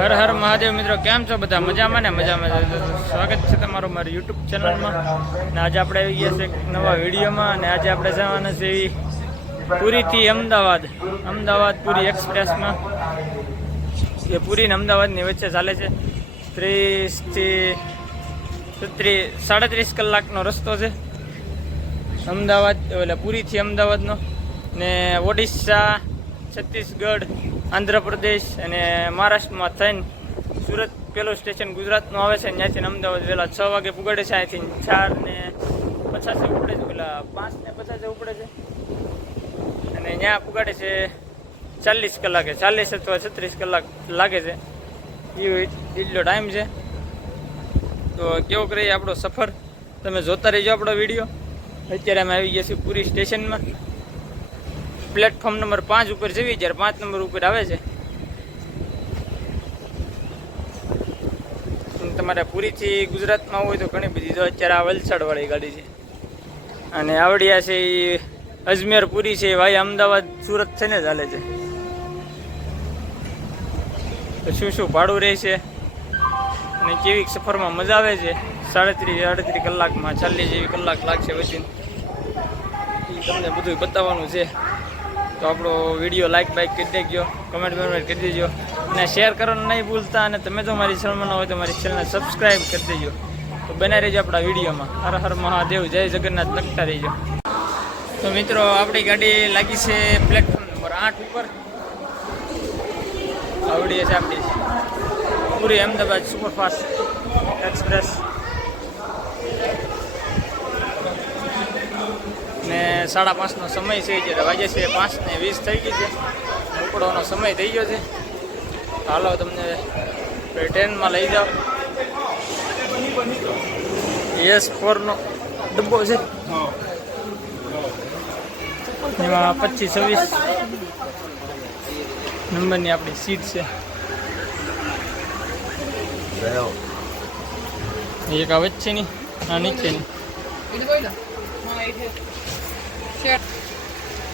હર હર મહાદેવ મિત્રો, કેમ છો બધા? મજામાં ને? મજામાં. સ્વાગત છે તમારું મારી યુટ્યુબ ચેનલમાં. અને આજે આપણે આવી ગયા છે એક નવા વિડીયોમાં. અને આજે આપણે જવાના છે એવી પુરીથી અમદાવાદ પુરી એક્સપ્રેસમાં. એ પુરી ને અમદાવાદની વચ્ચે ચાલે છે. 30 થી 37 કલાકનો રસ્તો છે અમદાવાદ, એટલે પુરીથી અમદાવાદનો. ને ઓડિશા, છત્તીસગઢ, આંધ્રપ્રદેશ અને મહારાષ્ટ્રમાં થઈને સુરત પેલું સ્ટેશન ગુજરાતનું આવે છે. ત્યાંથી અમદાવાદ વહેલા 6 વાગે પુગાડે છે. અહીંથી 4:50 ઉપડે છે, પેલા 5:50 ઉપડે છે. અને ત્યાં પુગાડે છે 40 કલાકે, 40 અથવા 36 કલાક લાગે છે. એ એટલો ટાઈમ છે. તો કેવો કરીએ આપણો સફર, તમે જોતા રહેજો આપણો વિડીયો. અત્યારે અમે આવી ગયા છીએ પુરી સ્ટેશનમાં. પ્લેટફોર્મ નંબર 5 ઉપર જવી, જ્યારે 5 નંબર ઉપર આવે છે. તમારે પુરીથી ગુજરાતમાં હોય તો ઘણી બધી, તો અત્યારે આ વલસાડવાળી ગાડી છે. અને આવડિયા છે એ અજમેર પુરી છે, ભાઈ અમદાવાદ સુરત થઈને જ હાલે છે. તો શું ભાડું રહેશે અને કેવી સફરમાં મજા આવે છે. 37 કલાકમાં 40 જેવી કલાક લાગશે વચ્ચે, એ તમને બધું બતાવવાનું છે. તો આપણો વિડીયો લાઈક કરી દેજો, કમેન્ટ કરી દેજો અને શેર કરવાનું નહીં ભૂલતા. અને તમે જો મારી ચેનલમાં ન હોય તો મારી ચેનલને સબસ્ક્રાઈબ કરી દેજો. તો બનાવી રહેજો આપણા વિડીયોમાં. હર હર મહાદેવ, જય જગન્નાથ લખતા રહેજો. તો મિત્રો, આપણી ગાડી લાગી છે પ્લેટફોર્મ નંબર 8 ઉપર. આવડી છે આપણી પુરી અમદાવાદ સુપરફાસ્ટ એક્સપ્રેસ. ને 5:30નો સમય છે. જ્યારે વાગે છે 5:20 થઈ ગઈ છે. ઉપડવાનો સમય થઈ ગયો છે. હાલો તમને ટ્રેનમાં લઈ જાઓ. S4નો ડબ્બો છે, એમાં 25-26 નંબરની આપણી સીટ છે. એક આ વચ્ચેની, આ નીચેની.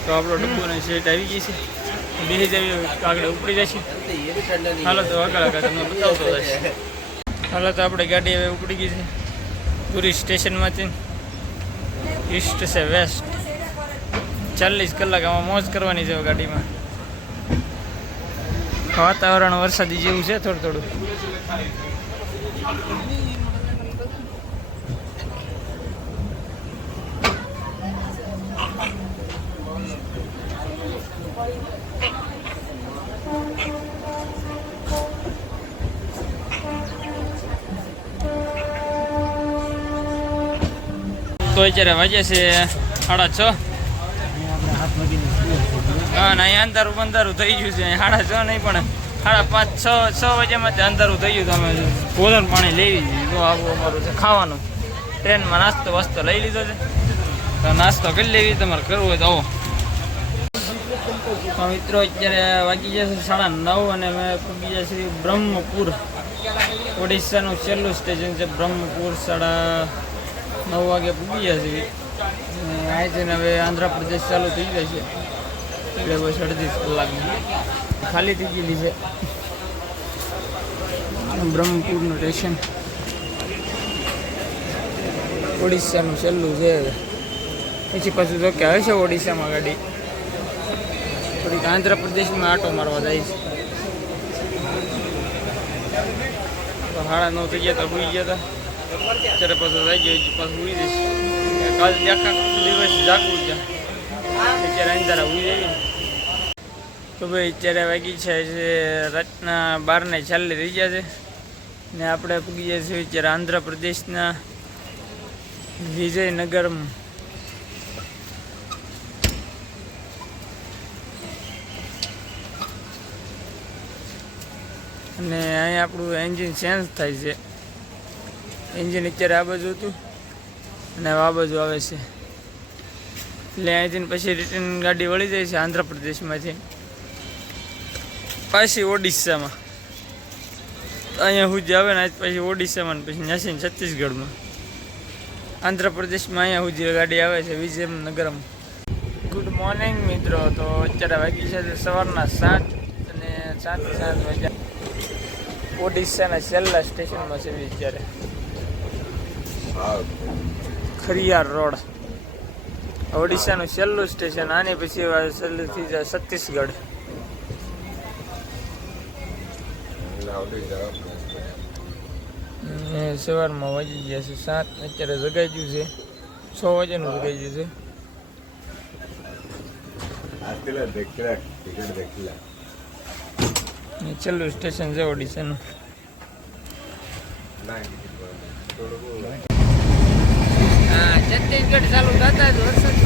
તો આપણો ડબ્બોની સીટ આવી ગઈ છે. બેસી જવી, આગળ ઉપડી જશે. હાલો તો આગળ તમને બતાવતો જશે. હાલો તો આપણી ગાડી હવે ઉપડી ગઈ છે પુરી સ્ટેશનમાંથી. ઈસ્ટ છે વેસ્ટ. 40 કલાક આમાં મોજ કરવાની છે ગાડીમાં. વાતાવરણ વરસાદી જેવું છે થોડું થોડું. તો અત્યારે વાગે છે 6:30. હા, ને અહીંયા અંધારું થઈ ગયું છે. 6:30 નહીં પણ 5:30, 6 વાગ્યામાં અંધારું થઈ ગયું. તમે ભોજન પાણી લેવી જોઈએ. તો આવું અમારું છે ખાવાનું. ટ્રેનમાં નાસ્તો લઈ લીધો છે, તો નાસ્તો કરી લેવી. તમારે કરવું હોય તો આવો. મિત્રો, અત્યારે વાગી જશે 9:30 અને અમે પૂગી જશે બ્રહ્મપુર. ઓડિશાનું છેલ્લું સ્ટેશન છે બ્રહ્મપુર. 9:30 વાગે પૂગી જશે. અહીંથી હવે આંધ્રપ્રદેશ ચાલુ થઈ જશે. એટલે બસ 38 કલાકની ખાલી થઈ ગયેલી છે બ્રહ્મપુરનું સ્ટેશન. ઓડિશાનું છેલ્લું છે. પછી પાછું તો કે આવે છે ઓડિશામાં ગાડી. થોડીક આંધ્રપ્રદેશમાં આટો મારવા જાય છે. તો 9:30 થઈ ગયા તો ભૂઈ ગયા હતા. અત્યારે પાછું થઈ ગયો, પાછું ઉડી જઈશ. કાલ આખા દિવસ જાગવું છે. અત્યારે અંધારા ઉડી જાય. તો ભાઈ અત્યારે વાગી છે રાતના 12:40 થઈ ગયા છે. ને આપણે પૂગી જાય છીએ અત્યારે આંધ્રપ્રદેશના વિજયનગરમાં. અને અહીંયા આપણું એન્જિન ચેન્જ થાય છે. એન્જિન અત્યારે આ બાજુ હતું અને આ બાજુ આવે છે. એટલે અહીંથી પછી રિટર્ન ગાડી વળી જાય છે આંધ્રપ્રદેશમાંથી પાછી ઓડિશામાં. અહીંયા સુધી આવે ને પછી ઓડિશામાં, પછી ત્યાંથી છત્તીસગઢમાં. આંધ્રપ્રદેશમાં અહીંયા સુધી ગાડી આવે છે વિજયનગરમ. ગુડ મોર્નિંગ મિત્રો. તો અત્યારે વાગી છે સવારના 7 અને 7 વાગ્યા. ઓડિશાના છેલ્લા સ્ટેશનમાં છે અત્યારે ખરિયાર રોડ. ઓડિશાનું છેલ્લું સ્ટેશન. આની પછી છેલ્લું થઈ જાય છત્તીસગઢ. સવારમાં વાગી ગયા છે 7. અત્યારે જગાઈ ગયું છે 6 વાગ્યાનું જગાઈ ગયું છે. છેલ્લું સ્ટેશન છે ઓડિશાનું. હા, છત્તીસગઢ ચાલુ થતા જ વરસાદ.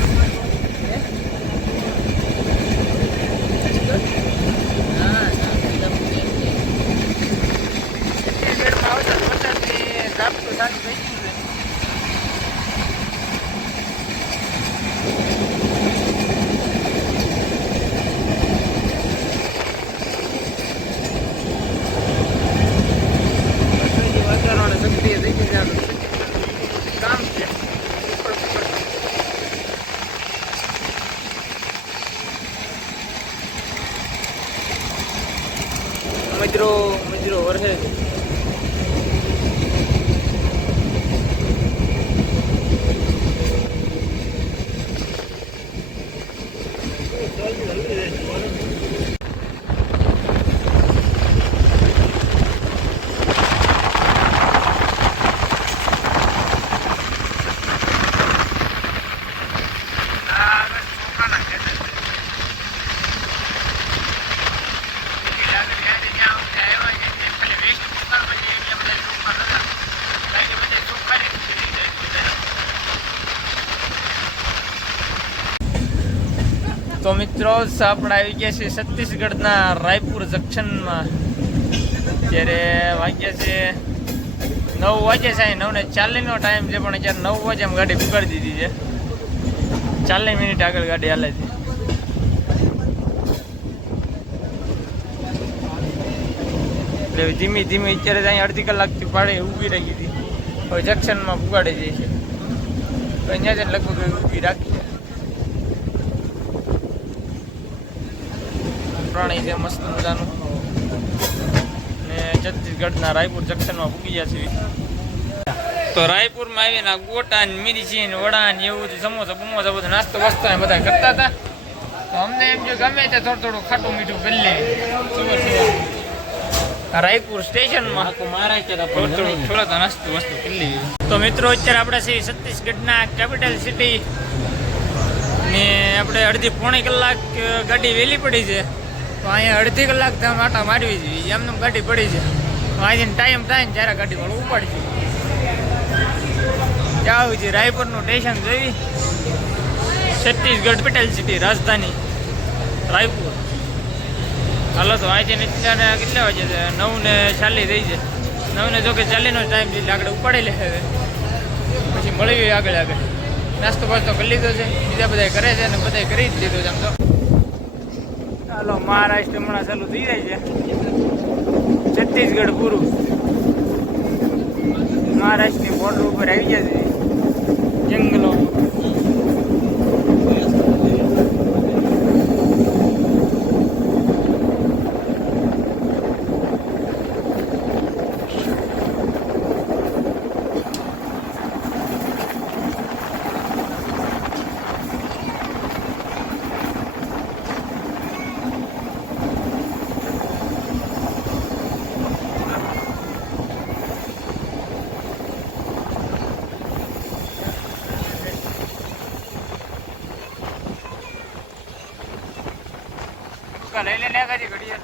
મજરો વરસે છે. તો મિત્રો આપણે આવી ગયા છે છત્તીસગઢના રાયપુર જંકશનમાં. અત્યારે વાગ્યા છે 9 વાગ્યા છે. 9:40નો ટાઈમ છે, પણ અત્યારે 9 વાગ્યામાં ગાડી પકડી દીધી છે. 40 મિનિટ આગળ ગાડી હાલે છે. એટલે ધીમી ધીમી અત્યારે અહીં અડધી કલાકથી પાડે ઊભી રહી હતી. હવે જંકશનમાં પુગાડી જાય છે. તો અહીંયા જ લગભગ ઊભી રાખી પ્રાણી છે મસ્ત મજાનું. ને છત્તીસગઢના રાયપુર જંકશનમાં પૂગી ગયા છે. તો રાયપુરમાં આવીને ગોટા ને મિર્ચી ને વડા ને એવું સમોસા બમોસા બધું નાસ્તો વાસ્તો બધા કરતા હતા. તો અમને એમ જો ગમે તે થોડું ખાટું મીઠું કરી લેવી. રાયપુર સ્ટેશનમાં થોડો તો નાસ્તો વસ્તુ કરી લેવી. તો મિત્રો અત્યારે આપણે છે છત્તીસગઢના કેપિટલ સિટી ને આપણે અડધી પોણી કલાક ગાડી વહેલી પડી છે. તો અહીંયા અડધી કલાક તમે આટા મારવી જોઈએ. એમને ગાડી પડી છે. અહીંથી ટાઈમ થાય ને જ્યારે ગાડી વાળું ઉપાડશે. જાવ છે રાયપુરનું સ્ટેશન જોઈ. છત્તીસગઢ કેપિટલ સિટી રાજધાની રાયપુર. હાલો તો અહીંથી નીચે કેટલા વાગે છે? 9:40 થઈ છે. 9:40નો ટાઈમ છે એટલે આગળ ઉપાડી લે. હવે પછી મળી આગળ નાસ્તો બાસ્તો કરી લીધો છે. બીજા બધા કરે છે અને બધા કરી જ લીધો છે. આમ તો ચાલો મહારાષ્ટ્ર હમણાં ચાલુ થઈ જાય છે. છત્તીસગઢ પૂરું મહારાષ્ટ્રની બોર્ડર ઉપર આવી ગયા છે. જંગલો લઈ લે કાજી ઘડીએ.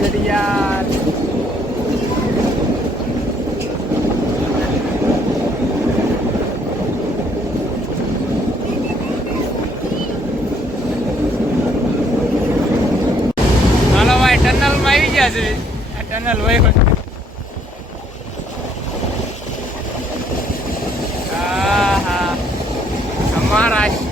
ઘડિયાળ ટનલમાં આવી ગયા છે. આ ટનલ હોય હા મહારાષ્ટ્ર.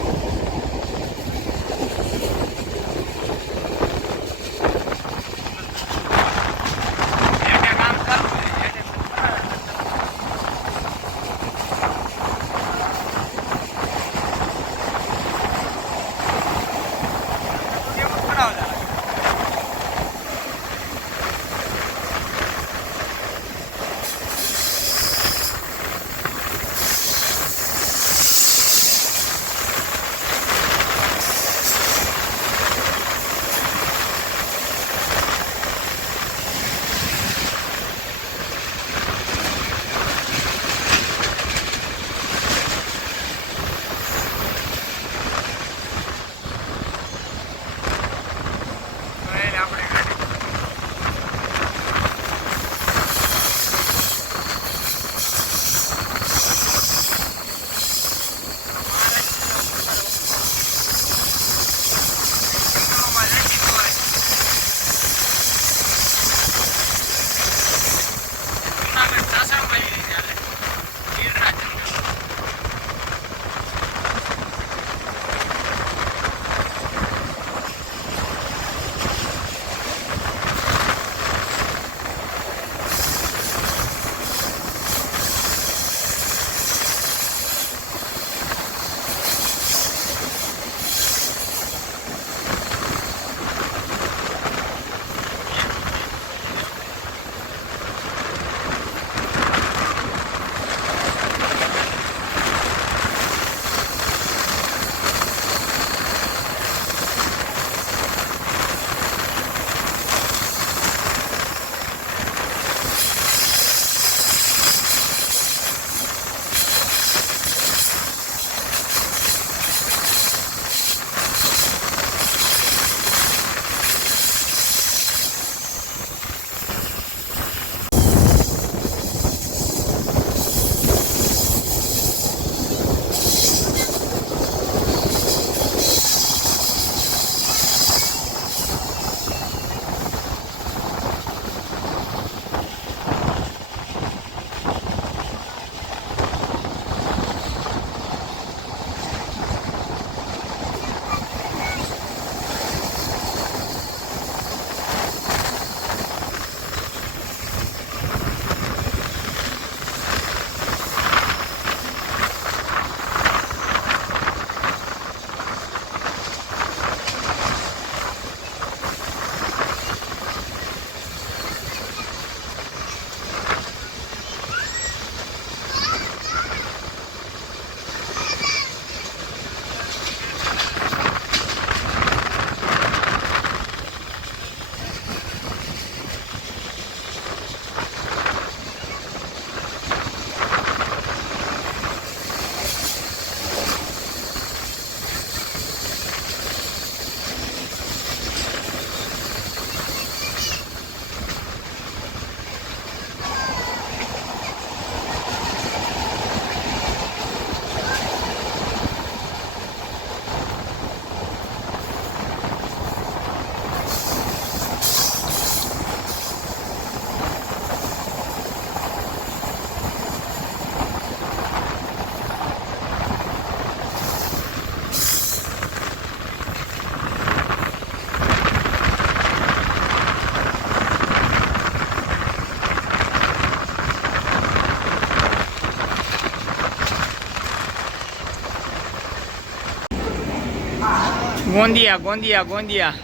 ગોંદિયા ગોંદિયા ગોંદિયા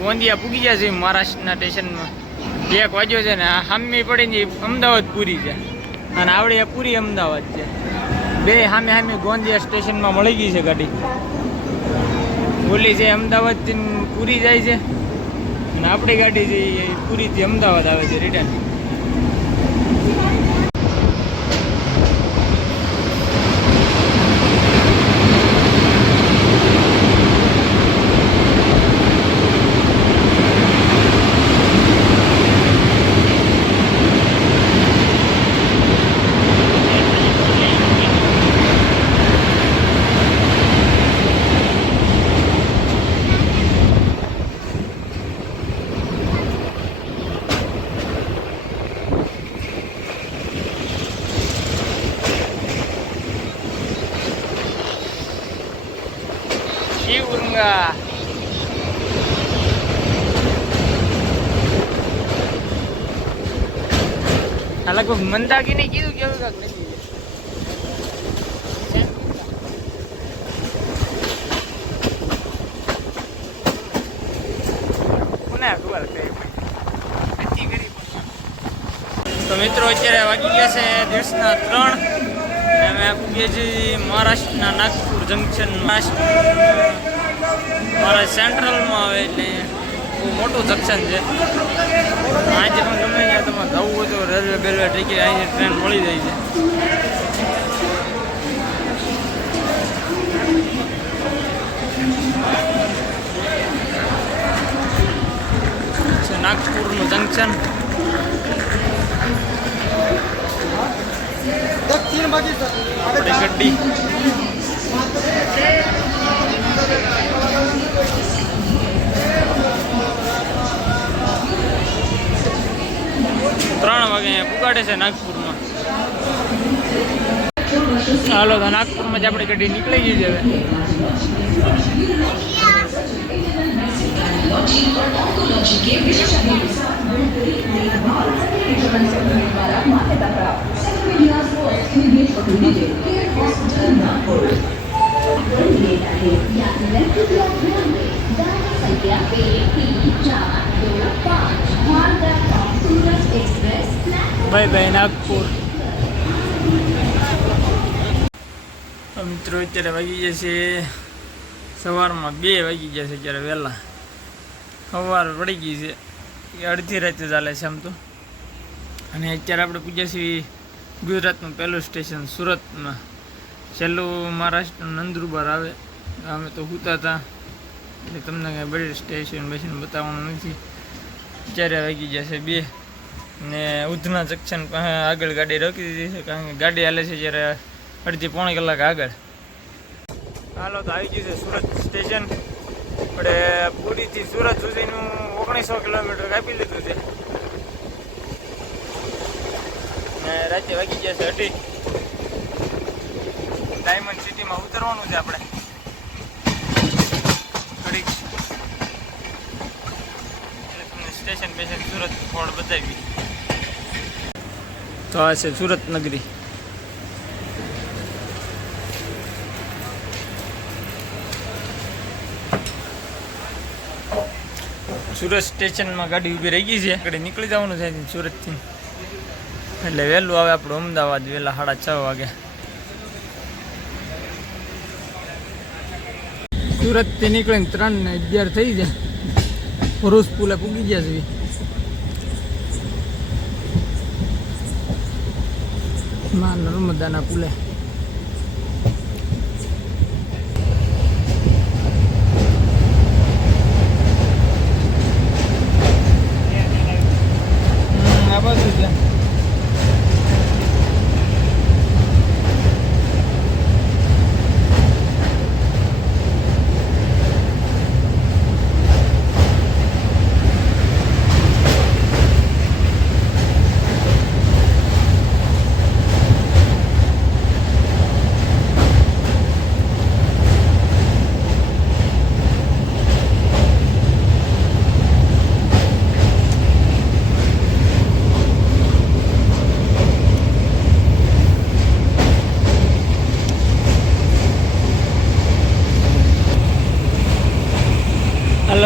ગોંદિયા પૂગી જાય છે મહારાષ્ટ્રના સ્ટેશનમાં. 1 વાગ્યો છે ને સામે પડીને અમદાવાદ પૂરી છે અને આવડે પૂરી અમદાવાદ છે. બે સામે સામે ગોંદિયા સ્ટેશનમાં મળી ગઈ છે ગાડી. ઓલી છે અમદાવાદથી પૂરી જાય છે અને આપણી ગાડી છે પૂરીથી અમદાવાદ આવે છે રિટર્ન. શિવગંગા આ લગભગ મંદાકીને કીધું કેવું કાંક નથી. તો મિત્રો અત્યારે વાગી ગયા છે દિવસના 3 અને અમે પૂગીએ છીએ મહારાષ્ટ્રના નાગપુર જંકશન. મારા સેન્ટ્રલમાં આવે એટલે બહુ મોટું જંકશન છે. આજે પણ ગમે ત્યાં તમારે જવું હોય તો રેલવે બેલવે ટિકિટ અહીંની ટ્રેન મળી જાય છે. નાગપુરનું જંકશન. આપણી ગड्डी ત્રણ વાગે અહીંયા પુગાડે છે નાગપુરમાં. હાલો તો નાગપુરમાં જ આપણી ગાડી નીકળી ગઈ છે હવે. Bye bye Nagpur. તો મિત્રો અત્યારે વાગી જશે સવારમાં 2 વાગી જશે. અત્યારે વહેલા સવાર પડી ગઈ છે, અડધી રાતે ચાલે છે આમ તો. અને અત્યારે આપણે પૂછ્યા છીએ ગુજરાતનું પહેલું સ્ટેશન સુરતમાં. છેલ્લું મહારાષ્ટ્રનું નંદુરબાર આવે. અમે તો સૂતા હતા એટલે તમને કાંઈ બધી સ્ટેશન બતાવવાનું નથી. અત્યારે વાગી જશે 2 ને ઉધના જંકશન પાસે આગળ ગાડી રોકી દીધી છે, કારણ કે ગાડી હાલે છે જ્યારે અડધી પોણી કલાક આગળ. હાલો તો આવી ગયું છે સુરત સ્ટેશન. આપણે પુરીથી સુરત સુધીનું 1900 કિલોમીટર કાપી લીધું છે ને રાતે વાગી જશે 2:30. ડાયમંડ સિટીમાં ઉતરવાનું છે આપણે ઘડીક. એટલે તમને સ્ટેશન બેસન સુરત બોર્ડ બતાવી. તો આ છે સુરત નગરી. સુરત સ્ટેશનમાં ગાડી ઊભી રહી ગઈ છે. આગળ નીકળી જવાનું છે સુરતથી. એટલે વહેલું આવે આપણું અમદાવાદ વહેલા 6:30 વાગે. સુરતથી નીકળીને 3:11 થઈ જાય. ભરૂચ પુલે પૂગી ગયા છે. નર્મદાના પુલે આ બાજુ છે.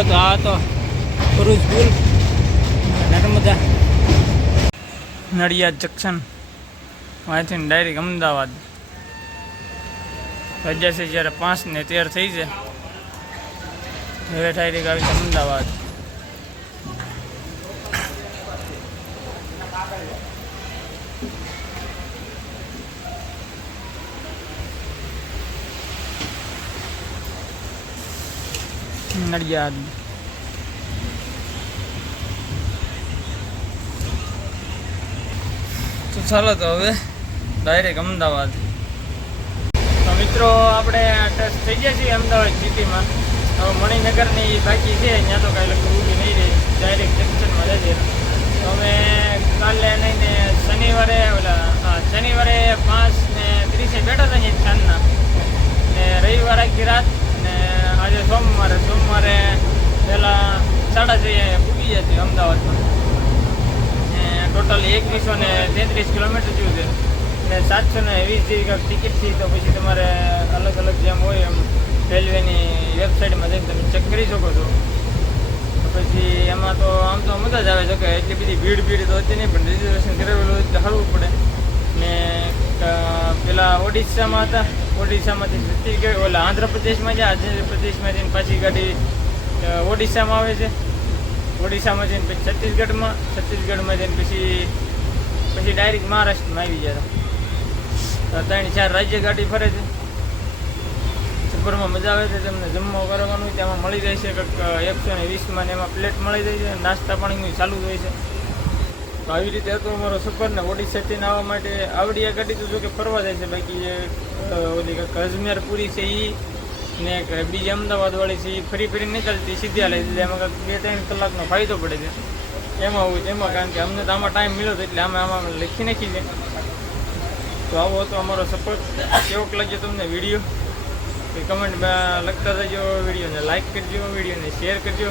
ચાલો તો આ તો ભરૂચ પુલ નર્મદા નડિયાદ જંકશન અહીંથી ડાયરેક્ટ અમદાવાદ વાગ્યા છે જ્યારે 5:13 થઈ છે. હવે ડાયરેક્ટ આવી છે અમદાવાદ. નડિયાદ તો ચાલો તો હવે ડાયરેક્ટ અમદાવાદ. તો મિત્રો આપણે ટચ થઈ ગયા છીએ અમદાવાદ સિટીમાં. હવે મણિનગરની બાકી છે, ત્યાં તો કાંઈ લગભગ ઊભી નહીં રહી, ડાયરેક્ટ જંકશનમાં જશે. તો અમે કાલે લઈને શનિવારે 5:30 બેઠા હતા અહીંયા સાંજના, ને રવિવાર આખી રાત, ને આજે સોમવારે પહેલાં 6:30 પૂગી જાય છે અમદાવાદમાં. ને ટોટલ 2133 કિલોમીટર જેવું છે, ને 720 જેવી કાંઈક ટિકિટ છે. તો પછી તમારે અલગ અલગ જેમ હોય એમ રેલવેની વેબસાઇટમાં જઈને તમે ચેક કરી શકો છો. તો પછી એમાં તો આમ તો મજા જ આવે છે કે એટલી બધી ભીડ તો હતી નહીં, પણ રિઝર્વેશન કરેલું હોય તો સારું પડે. ને પેલા ઓડિશામાં હતા, ઓડિશામાંથી છત્તીસગઢ આંધ્રપ્રદેશમાં જાય, આંધ્રપ્રદેશમાં જઈને પાછી ગાડી ઓડિશામાં આવે છે, ઓડિશામાં જઈને પછી છત્તીસગઢમાં જઈને પછી ડાયરેક્ટ મહારાષ્ટ્રમાં આવી ગયા હતા. 3-4 રાજ્ય ગાડી ફરે છે. સુપરમાં મજા આવે છે. તમને જમવા કરવાનું તેમાં મળી જાય છે કંઈક 120માં, ને એમાં પ્લેટ મળી જાય છે, નાસ્તા પાણીનું ચાલુ જ હોય છે. તો આવી રીતે હતો અમારો સફર. ને ઓડિશાથી આવવા માટે આવડી આ ગાડી તો જો કે ફરવા જાય છે, બાકી જે ઓલી કંઈક અજમેર પૂરી છે એ ને બીજી અમદાવાદવાળી છે એ ફરી નહીં ચાલતી, સીધી હાલે છે. એમાં કંઈક 2-3 કલાકનો ફાયદો પડે છે એમાં કારણ કે અમને તો આમાં ટાઈમ મળ્યો હતો એટલે આમાં લખી નાખી છે. તો આવો હતો અમારો સફર. કેવોક લાગ્યો તમને વિડીયો એ કમેન્ટમાં લખતા જજો. વિડીયોને લાઇક કરજો, વિડીયોને શેર કરજો.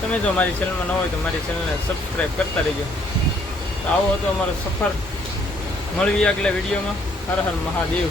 તમે જો મારી ચેનલમાં ન હોય તો મારી ચેનલને સબસ્ક્રાઈબ કરતા રહેજો. તો આવો હતો અમારો સફર. મળવી આગલા વિડીયોમાં. હર હર મહાદેવ.